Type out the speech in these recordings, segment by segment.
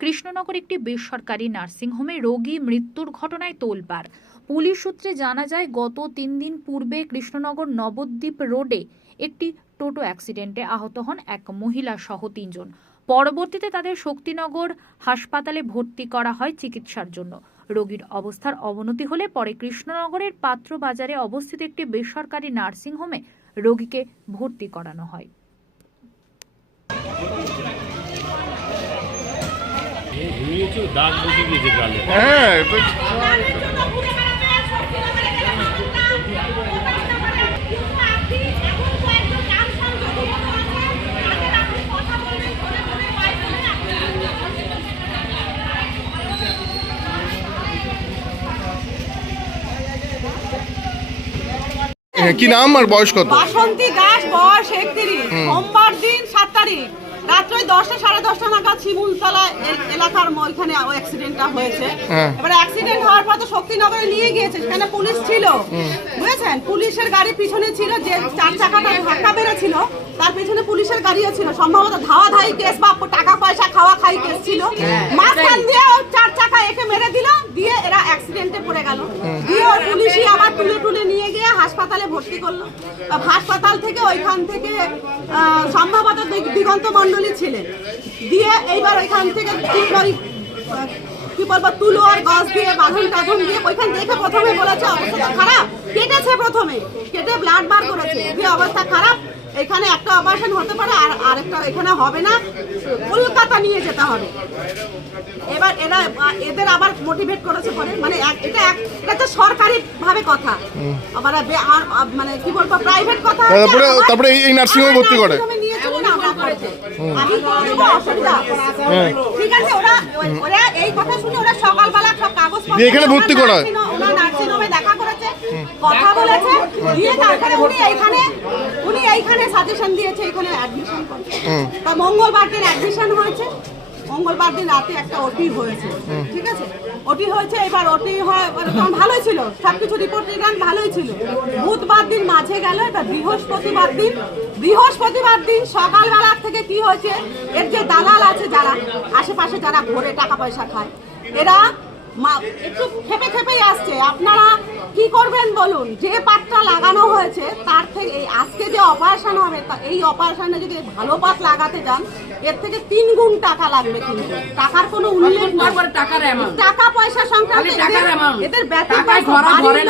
কৃষ্ণনগর একটি বেসরকারি নার্সিংহোমে রোগী মৃত্যুর ঘটনায় তোলপাড়। পুলিশ সূত্রে জানা যায়, গত তিন দিন পূর্বে কৃষ্ণনগর নবদ্বীপ রোডে একটি টোটো অ্যাক্সিডেন্টে আহত হন এক মহিলা সহ তিনজন। পরবর্তীতে তাদের শক্তিনগর হাসপাতালে ভর্তি করা হয় চিকিৎসার জন্য। রোগীর অবস্থার অবনতি হলে পরে কৃষ্ণনগরের পাত্র বাজারে অবস্থিত একটি বেসরকারি নার্সিংহোমে রোগীকে ভর্তি করানো হয়। ঘুমিয়েছো দাগ বসে গিয়েছে গালে। হ্যাঁ, কি নাম আর বয়স কত? বাসন্তী দাস বয়স একত্রিশ। সোমবার দিন সাত তারিখ। রাত্রে দশটা সাড়ে দশটা নাগাদ শিমুলতলা এলাকার ওইখানে অ্যাক্সিডেন্টটা হয়েছে। হ্যাঁ। এবারে অ্যাক্সিডেন্ট হওয়ার পর তো শক্তিনগরে নিয়ে গিয়েছে সেখানে পুলিশ ছিল। বুঝেছেন? পুলিশের গাড়ি পিছনে ছিল যে চার চাকাটা ধাক্কা মেরেছিল তার পিছনে পুলিশের গাড়িও ছিল। সম্ভবত ধাওয়া ধাই কেস বা টাকা পয়সা খাওয়া খাই কেস ছিল। মাঝখান দিয়ে চার চাকা একে মেরে দিল দিয়ে এরা অ্যাক্সিডেন্টে পড়ে গেল। দিয়ে ওর পুলিশই আবার তুলে তুলে নিয়ে গিয়ে হাসপাতালে ভর্তি করল। হাসপাতাল থেকে ওইখান থেকে সম্ভবত দিগন্ত মণ্ডলী ছিলেন। দিয়ে এইবার ওইখান থেকে কি বলব, তুলো আর গছ দিয়ে বাঁধন টাধন দিয়ে ওইখান দেখে প্রথমে বলেছে, অবস্থা খারাপ। প্রথমে। কেটে ব্লাড বার করেছে। দিয়ে অবস্থা খারাপ। এখানে একটা অপারেশন হতে পারে আর আরেকটা এখানে হবে না। কলকাতা নিয়ে যেতে হবে। এবার এরা এদের আবার মোটিভেট করেছে পরে। মানে এটা এটা তো সরকারি ভাবে কথা। আবার মানে কি বলব প্রাইভেট কথা তারপরে তারপরে এই- নার্সিংহোমে আমার ভর্তি করে। আমি অসুবিধা। ঠিক আছে ওরা ওরা এই কথা শুনে ওরা সকালবেলা সব কাগজ এখানে ভর্তি করা হয়? ওনার নার্সিংহোমে দেখা করেছে কথা বলেছে দিয়ে তারপরে উনি এইখানে উনি এইখানে সাজেশন দিয়েছে এখানে অ্যাডমিশন করতে। তা মঙ্গলবার দিন অ্যাডমিশন হয়েছে। মঙ্গলবার দিন রাতে একটা ওটি হয়েছে ঠিক আছে? ওটি হয়েছে এবার ওটি হয় মানে তখন ভালোই ছিল সবকিছু রিপোর্ট রিটার্ন ভালোই ছিল। বুধবার দিন মাঝে গেল এবার বৃহস্পতিবার দিন বৃহস্পতিবার দিন সকালবেলা থেকে কি হয়েছে? এর যে দালাল আছে যারা আশেপাশে যারা ঘোরে টাকা পয়সা খায় এরা মা- একটু খেপে খেপেই আসছে। আপনারা কি করবেন বলুন? যে পাতটা লাগানো হয়েছে তার থেকে এই আজকে যে অপারেশন হবে এই অপারেশনে যদি ভালো পাত লাগাতে যান এর থেকে তিন গুণ টাকা লাগবে কিন্তু। টাকার কোনো উল্লেখ টাকার। টাকা পয়সা সংক্রান্ত এদের-।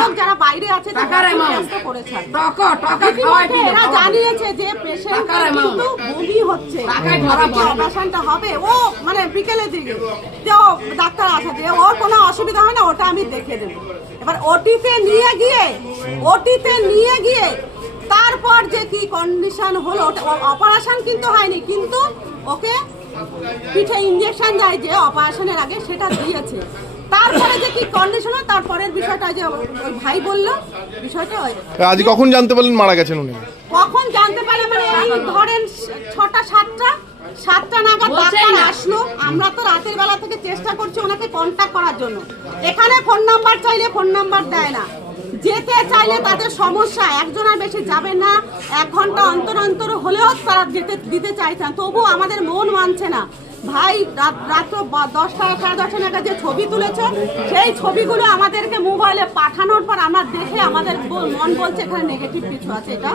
লোক যারা বাইরে আছে টাকার amount। করেছে। টাকা টাকা খাওয়াই ইতিমধ্যে এরা জানিয়েছে যে পেশেন্ট। কিন্তু বমি হচ্ছে। অপারেশনটা হবে ও মানে বিকেলের দিকে যে ও ডাক্তার আছে যে ওর কোনো অসুবিধা হয় না ওটা আমি দেখে দেবো। এবার ওটিতে নিয়ে গিয়ে ওটিতে নিয়ে গিয়ে তারপর যে কি কন্ডিশন হলো অপারেশন কিন্তু হয়নি কিন্তু ওকে পিঠে ইঞ্জেকশন দেয় যে অপারেশনের আগে সেটা দিয়েছে। তারপরে যে কি কন্ডিশন তারপরের বিষয়টা যে ওই ভাই বলল বিষয়টা ওই আজ কখন জানতে পারলেন মারা গেছেন উনি? কখন জানতে পারলে মানে এই ধরেন ছটা সাতটা সাতটা নাগাদ ডাক্তার আসলো। আমরা তো রাতের বেলা থেকে চেষ্টা করছি ওনাকে কন্ট্যাক্ট করার জন্য। এখানে ফোন নাম্বার চাইলে ফোন নাম্বার দেয় না। যেতে চাইলে তাদের সমস্যা, একজন আর বেশি যাবে না, এক ঘণ্টা অন্তর অন্তর হলেও তারা যেতে, দিতে চাইছেন। তবু আমাদের মন মানছে না। ভাই, রাত- রাত্র দশটা, সাড়ে দশটা নাগাদ যে ছবি তুলেছ, সেই ছবিগুলো আমাদেরকে মোবাইলে পাঠানোর পর আমরা দেখে আমাদের মন বলছে এখানে নেগেটিভ কিছু আছে এটা।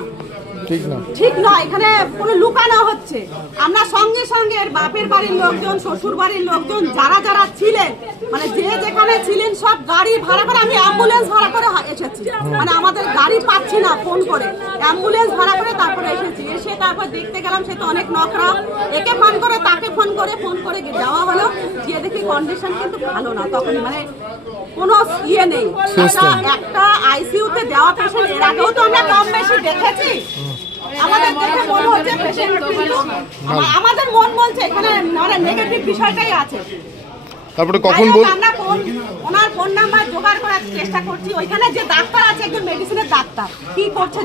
ঠিক না। ঠিক নয় এখানে কোনো লুকানো হচ্ছে। আমরা সঙ্গে সঙ্গে এর বাপের বাড়ির লোকজন শ্বশুর বাড়ির লোকজন যারা যারা ছিলেন মানে যে যেখানে ছিলেন সব গাড়ি ভাড়া করে আমি অ্যাম্বুলেন্স ভাড়া করে এসেছি। মানে আমাদের গাড়ি পাচ্ছি না ফোন করে। অ্যাম্বুলেন্স ভাড়া করে তারপরে এসেছি। এসে তারপর দেখতে গেলাম সে তো অনেক নকরা। একে ফোন করে তাকে ফোন করে ফোন করে গিয়ে যাওয়া হলো। গিয়ে দেখি কন্ডিশন কিন্তু ভালো না। তখন মানে কোনো ইয়ে নেই। একটা একটা আইসিইউতে দেওয়া পেশেন্ট এর আগেও তো আমরা কম বেশি দেখেছি। আমাদের দেখে মনে হচ্ছে আমাদের মন বলছে এখানে মানে নেগেটিভ বিষয়টাই আছে। তারপরে কখন বল আমরা ফোন ওনার ফোন নাম্বার জোগাড় করার চেষ্টা করছি। ওইখানে যে ডাক্তার আছে একজন মেডিসিনের ডাক্তার। কি করছে